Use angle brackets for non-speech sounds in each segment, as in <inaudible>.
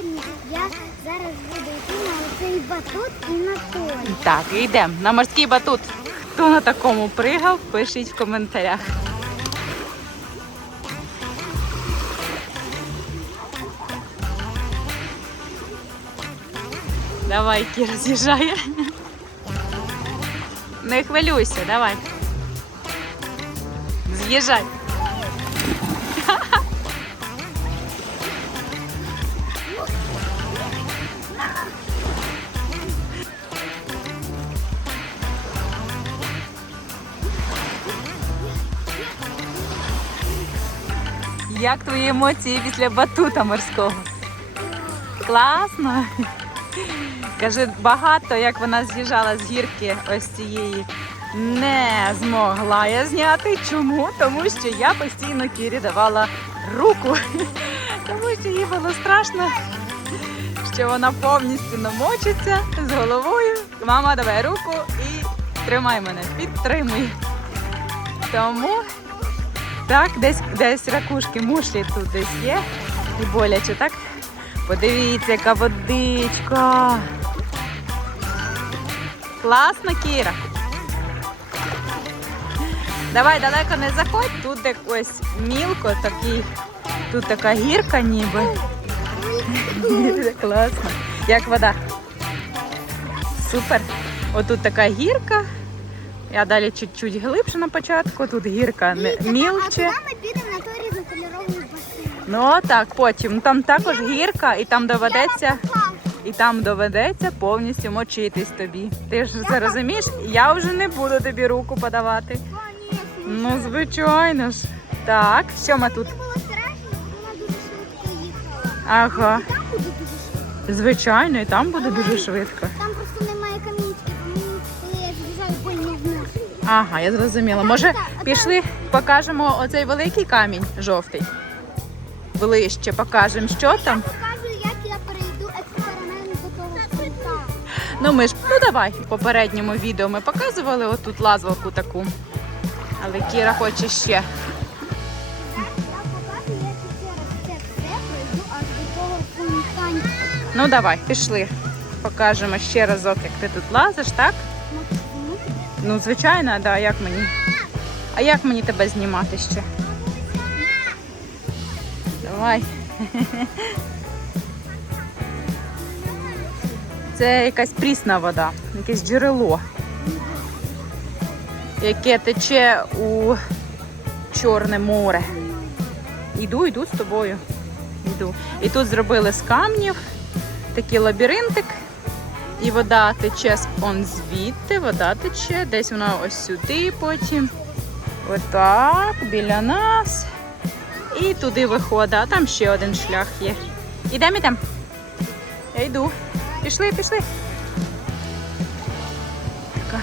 сьогодні я зараз буду йти на цей батут і на той. Так, йдемо на морський батут. Хто на такому пригав, пишіть в коментарях. Давай, Кіра, з'їжджає. Не хвилюйся, давай. З'їжджай. Як твої емоції після батута морського? Класно. Каже, багато, як вона з'їжджала з гірки ось цієї, не змогла я зняти. Чому? Тому що я постійно Кірі давала руку. Що їй було страшно, що вона повністю намочиться з головою. Мама, давай руку і тримай мене, підтримуй. Тому так, десь десь ракушки, мушлі тут десь є. І боляче, так? Подивіться, яка водичка. Класно, Кіра. Давай далеко не заходь, тут якось мілко, такий, тут така гірка ніби. Класно. Як вода. Супер. Отут така гірка. Я далі чуть-чуть глибше на початку, тут гірка А мілче. куди ми підемо на той різнокольоровий басейн? Ну так, потім. Там також гірка, і там доведеться, і там доведеться повністю мочитись тобі. Ти ж це розумієш? Я вже не буду тобі руку подавати. Ну, звичайно ж. Так, що ми тут? Ага, там буде дуже швидко. звичайно, і там буде дуже швидко. Там просто немає камінчиків, тому коли я з'їжджаю больно вниз. Ага, я зрозуміла. Може, пішли, покажемо оцей великий камінь жовтий. Ближче покажемо, що там. Покажу, як я перейду експеримент до того пульта. Ну ми ж, ну давай, в попередньому відео ми показували отут лазалку таку. Але Кіра хоче ще. Ну давай, пішли. Покажемо ще разок, як ти тут лазиш, так? Ну, звичайно, да, як мені. А як мені тебе знімати ще? Давай. <laughs> Це якась прісна вода, якесь джерело, яке тече у Чорне море. Іду, йду з тобою. Йду. І тут зробили з камнів такий лабіринтик. І вода тече он звідти, вода тече, десь вона ось сюди потім. Отак, біля нас. І туди виходить, а там ще один шлях є. Ідемо, ідемо. Я йду. Пішли, пішли. Така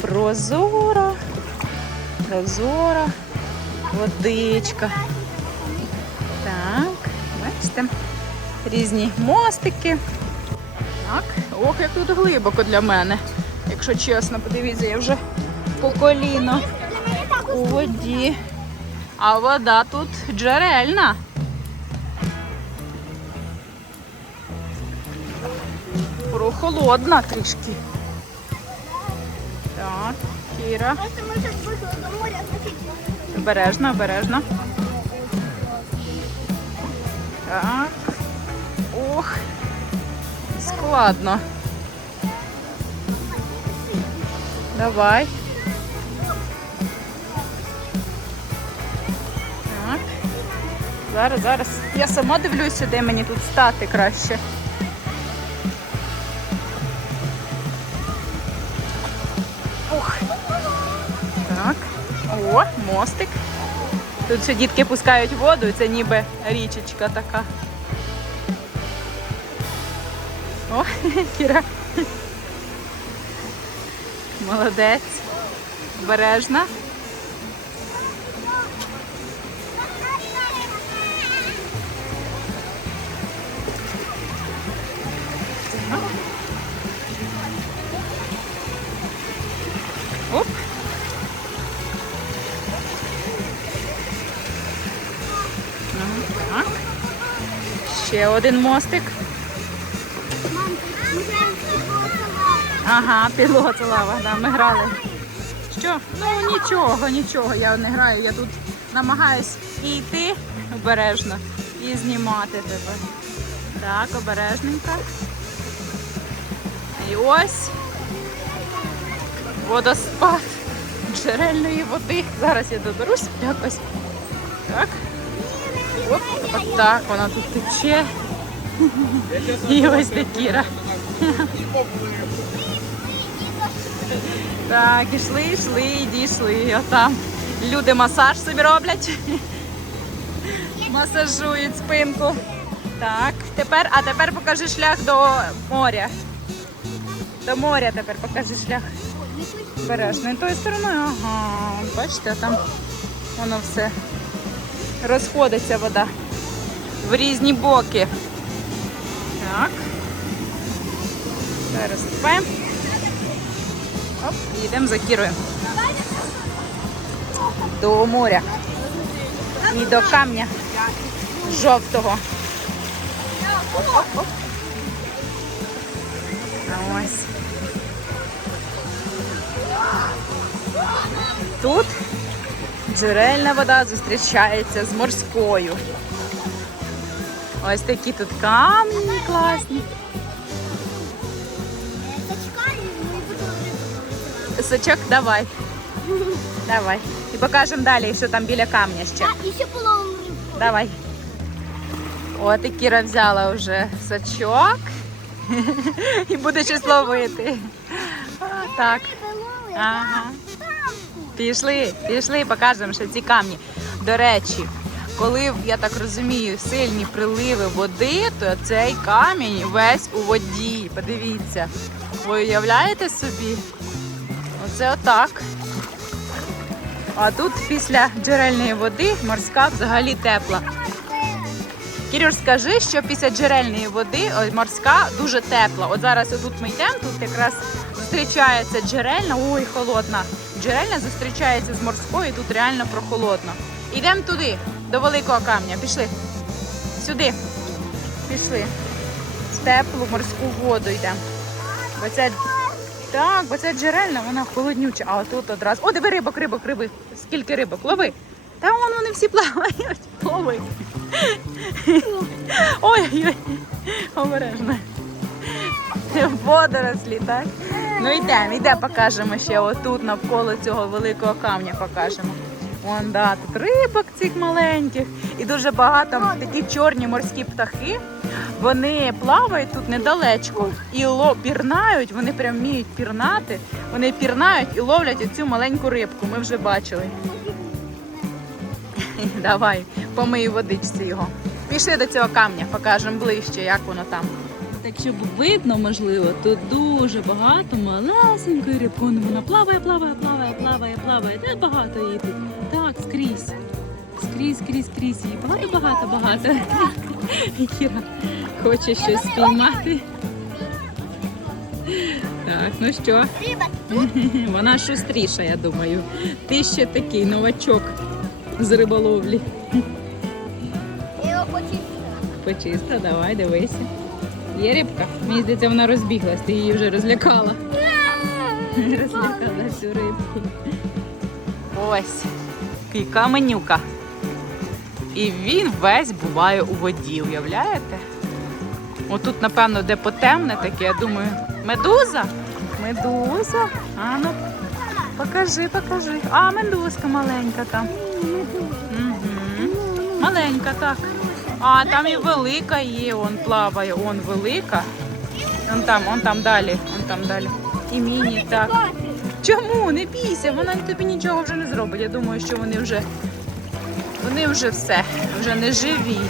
прозора, прозора водичка. Так, бачите, різні мостики. Так, ох, як тут глибоко для мене. Якщо чесно, подивіться, я вже по коліно у воді. А вода тут джерельна. Прохолодна трішки. Так, Кіра. Обережно, обережно. Так. Ох. Складно. Давай. Так. Зараз, зараз. Я сама дивлюся, де мені тут стати краще. Ох. Так. О, мостик. Тут все дітки пускають воду, це ніби річечка така. О, Кіра. Молодець. Обережна. Оп. Так. ще один мостик. Ага, підлога це лава, да, ми грали. Що? Ну нічого, нічого, я не граю. Я тут намагаюсь і йти обережно, і знімати тебе. Так, обережненько. І ось водоспад джерельної води. Зараз я доберусь якось. Так. Оп, отак вона тут тече. І ось де Кіра. Так, ішли, йшли, і дійшли. Отам люди масаж собі роблять. Масажують спинку. Так, тепер, а тепер покажи шлях до моря. До моря тепер покажи шлях. Береш не тою стороною. Ага, бачите, там воно все розходиться вода в різні боки. Так. Зараз ступаємо. Оп, і йдемо за Кірою. До моря. І до камня жовтого. Оп-оп-оп. Ось. Тут джерельна вода зустрічається з морською. Ось такі тут камні класні. Рибу. Сачок, давай. Давай. І покажемо далі, що там біля камня ще. А, і ще половину рибу. Давай. От і Кіра взяла вже сачок. І буде щось ловити. Так. Ага. Пішли, пішли, покажемо ще ці камні. До речі, коли, я так розумію, сильні приливи води, то цей камінь весь у воді. Подивіться. Ви уявляєте собі? Оце отак. А тут після джерельної води морська взагалі тепла. Кірюш, скажи, що після джерельної води морська дуже тепла. От зараз тут ми йдемо, тут якраз зустрічається джерельна, ой, холодна. Джерельна зустрічається з морською, тут реально прохолодно. Йдемо туди, до великого камня. Пішли. Сюди. Пішли. В теплу морську воду йдемо. Бо ця... Так, бо ця джерельна, вона холоднюча, а тут одразу. О, диви рибок, рибок, риби. Скільки рибок? Лови. Та вон вони всі плавають. Лови. Ой-ой-ой, обережно. Водорослі, так? Ну йдемо, йдемо, покажемо ще отут навколо цього великого камня покажемо. Вон, да, тут рибок цих маленьких. І дуже багато такі чорні морські птахи. Вони плавають тут недалечко і ло, пірнають, вони прям вміють пірнати. Вони пірнають і ловлять оцю маленьку рибку. Ми вже бачили. <laughs> Давай, помий водичці його. Пішли до цього камня, покажемо ближче, як воно там. Так, щоб видно, можливо, тут дуже багато малесенької рибки. Вон Вона плаває, плаває, плаває, плаває, плаває. Де багато її тут? Так, скрізь. Скрізь, скрізь, скрізь її. Багато, багато, багато. Кіра хоче щось спіймати. Так, ну що? <laughs> Вона шустріша, я думаю. Ти ще такий новачок з риболовлі. Почиста, давай, дивися. Є рибка? Мені здається, вона розбіглась, ти її вже розлякала. <laughs> Розлякала всю рибку. Ось такий каменюка. І він весь буває у воді, уявляєте? Отут, напевно, де потемне таке, я думаю, медуза? Медуза? А ну, покажи, покажи. А, медузка маленька там. Угу. Маленька, так. А, там і велика є, он плаває, он велика. Он там, он там далі, он там далі. І міні, так. Чому? Не бійся, вона тобі нічого вже не зробить. Я думаю, що вони вже вони вже все, вже не живі.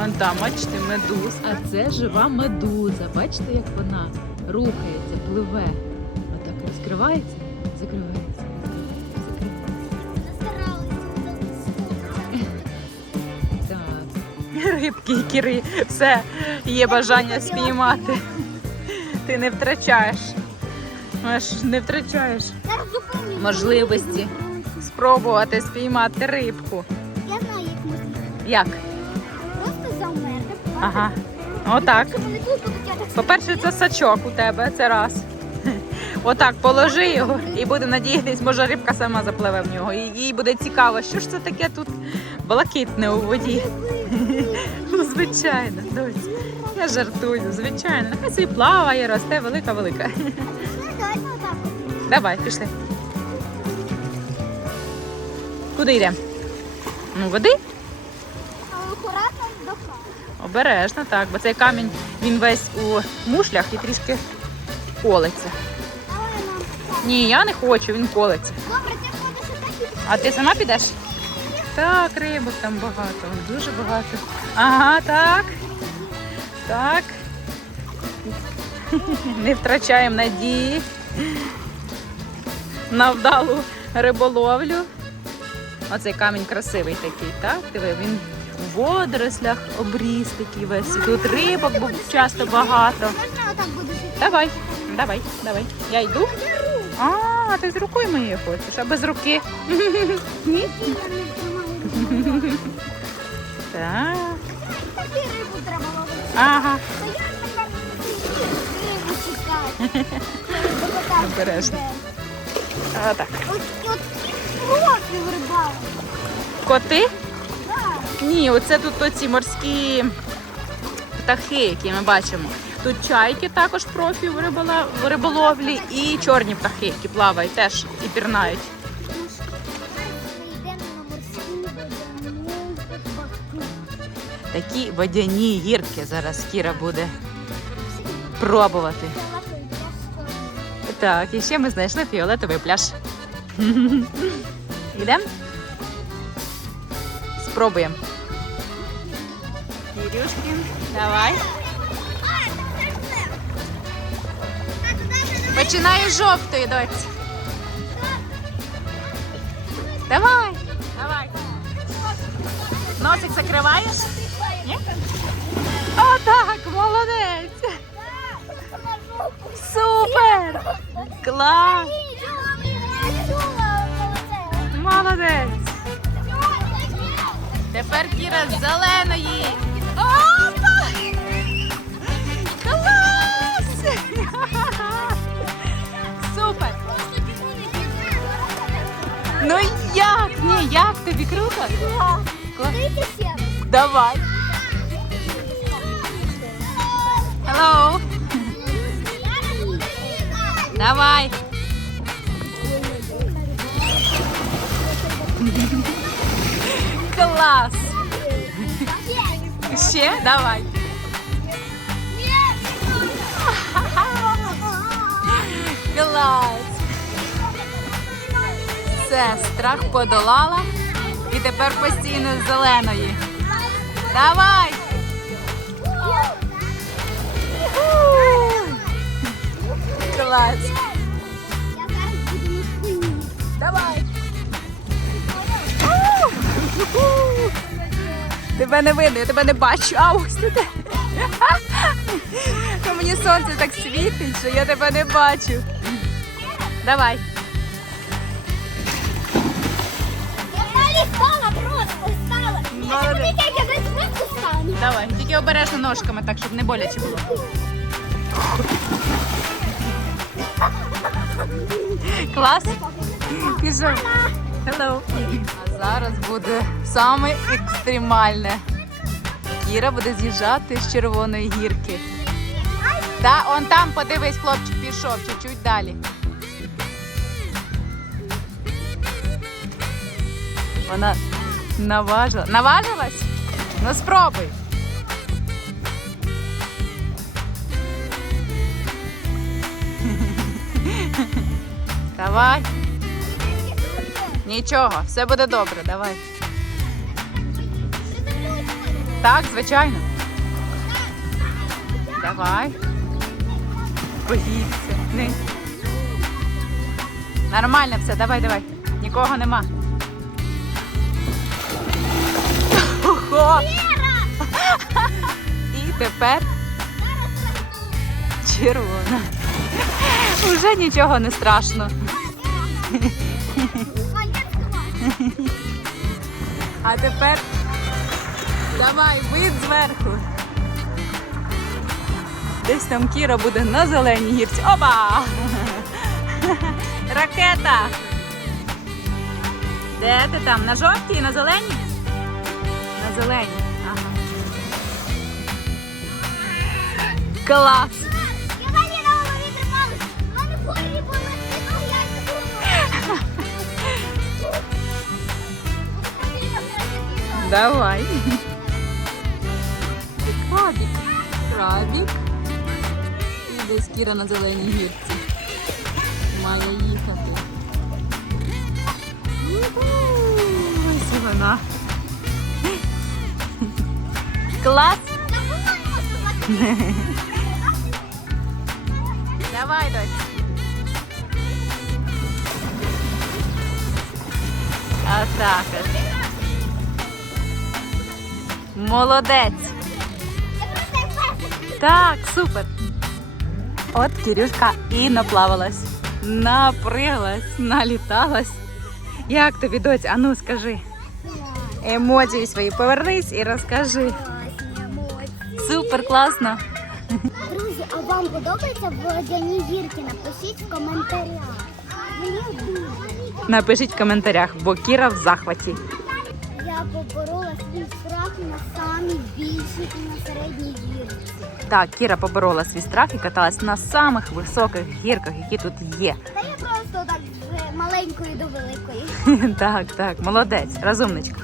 Вон там, бачите, медуз. А це жива медуза. Бачите, як вона рухається, пливе. Отак розкривається, закривається. Рибки і кіри, все є бажання спіймати. Ти не втрачаєш. Аж не втрачаєш можливості спробувати спіймати рибку. Я знаю, як можна. Як? Просто замерти, Ага. Отак. По-перше, це сачок у тебе, це раз. <laughs> Отак, положи його і буде надіятись, може рибка сама запливе в нього. І їй буде цікаво, що ж це таке тут блакитне у воді. <laughs> Ну, звичайно, доць. Я жартую, звичайно. Нехай собі плаває, росте велика-велика. Ну. Давай, пішли. Куди йдемо? Ну, води? Обережно, так, бо цей камінь він весь у мушлях і трішки колеться. Ні, я не хочу, він колеться. А ти сама підеш? Так, рибок там багато, дуже багато. Ага, так. Так. Не втрачаємо надії на вдалу риболовлю. Оцей камінь красивий такий, так? Диви, він в водорослях обріз такий весь. Тут рибок бу- часто багато. можна отак? Давай, давай, давай. Я йду. А, ти з рукою моєю хочеш, а без руки. Ні? Я. Так. Такі рибу треба ловити. Ага. Та як тепер рибу чекати? Обережно. Отак. От, от профі рибали. Коти? Так. Ні, оце тут оці морські птахи, які ми бачимо. Тут чайки також профі в, риболовлі і чорні птахи, які плавають теж і пірнають. Такі водяні гірки зараз Кіра буде пробувати. Так, і ще ми знайшли фіолетовий пляж. <laughs> Йдемо? Спробуємо. Кірюшкін, давай. Починаю з жовтої, доць. Давай. Давай. Носик закриваєш? Ні? О, так, молодець. Супер! Клас! Молодець! Тепер Кіра з зеленої. Опа! Клас! Супер! Ну як? Ні, як тобі круто? Клас. Давай. Hello. Давай. Клас. Ще? Давай. Клас. Все, страх подолала. І тепер постійно зеленої. Давай. Клас. Тебе не видно, я тебе не бачу. А ось ти. де. Ну, Мені сонце так світить, що я тебе не бачу. Давай. Молодець. Давай. Тільки обережно ножками, так, щоб не боляче було. Клас. Пішов. Hello. А зараз буде саме екстремальне. Кіра буде з'їжджати з червоної гірки. Та, он там, подивись, хлопчик пішов, чуть-чуть далі. Вона наважила. Наважилась? Ну спробуй. Давай. Нічого, все буде добре, давай. Так, звичайно. Давай. Боїться. Не. Нормально все, давай, давай. Нікого нема. Ого! І тепер червона. Уже нічого не страшно. А тепер давай, вид зверху. Десь там Кіра буде на зеленій гірці. Опа! <laughs> Ракета! Де ти там? На жовтій, на зеленій? На зеленій. Ага. Клас! Давай. Крабік. Крабік. І десь Кіра на зеленій гірці. Має їхати. Ось і вона. Клас! Давай, дось. А так от. Молодець. Так, супер. От Кірюшка і наплавалась, напряглась, наліталась. Як тобі, доць? Ану, скажи. Емоції свої повернись і розкажи. Супер, класно. Друзі, а вам подобаються водяні гірки? Напишіть в коментарях. Напишіть в коментарях, бо Кіра в захваті. Я поборола свій страх на самій більшій і на середній гірці. Так, Кіра поборола свій страх і каталась на самих високих гірках, які тут є. Та я просто так з маленької до великої. <laughs> Так, так, молодець, розумничка.